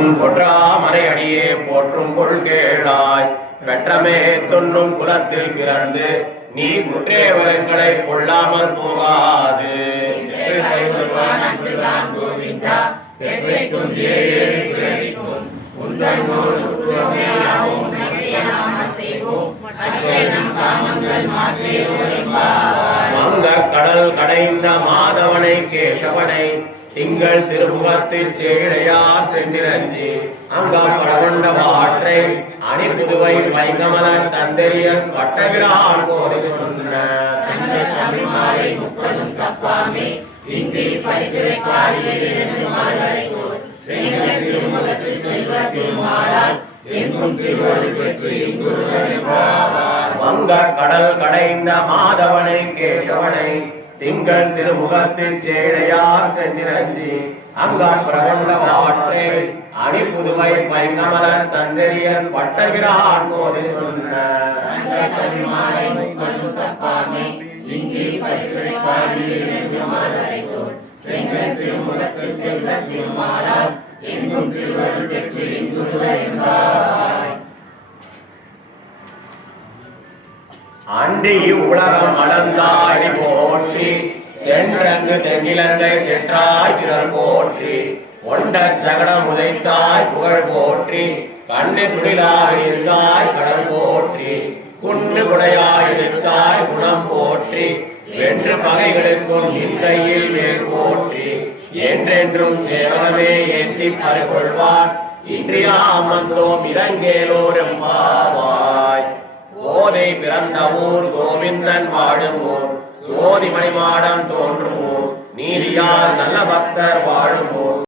உன் பொற்றாமரை அடியே போற்றும் கொள்கேளாய் பெற்றமே தொன்னும் குலத்தில் பிறந்து நீ குற்றேவலங்களை கொள்ளாமல் போகாது. மங்க கடல் கடைந்த மாதவனை கேசவனை திங்கள் திருமுகத்தில் சேழையார் சென்றிரஞ்சி அங்கம் பழகொண்ட வாற்றை அணி புதுவை வைங்கமல தந்தரியன் வட்டவிரான் போதை சொன்ன வங்க கடல் கடைந்த மாதவனை கேசவனை திங்கள் திருமுகத்தில் சேழையார் சென்றிரஞ்சி அங்கம் பிரகண்ட வாற்றை அணி புதுவை பைங்கமல தந்தரியன் வட்டவிரான் போதை சொன்ன அன்றி உலகம் அளந்தாய் போற்றி சென்றங்கு தெங்கிலங்கை சென்றாய் திறன் போற்றி ஒண்ட சகடம் உதைத்தாய் புகழ் போற்றி கண்ணு துடிலாக இருந்தாய் கடல் போற்றி குண்டு குடையாய் இருந்தாய் குணம் போற்றி வென்று பகைகளுக்கும் இன்றையில் வேர் போற்றி என்றென்றும் சேவமே ஏற்றி பறிகொள்வான் இன்றியாம் வந்தோம் இறங்கேலோரும் பாவாய். போதை பிறந்த ஊர் கோவிந்தன் வாழும் ஊர் சோதி மணிமாடம் தோன்றும் ஊர் நீதியால் நல்ல பக்தர் வாழும் ஊர்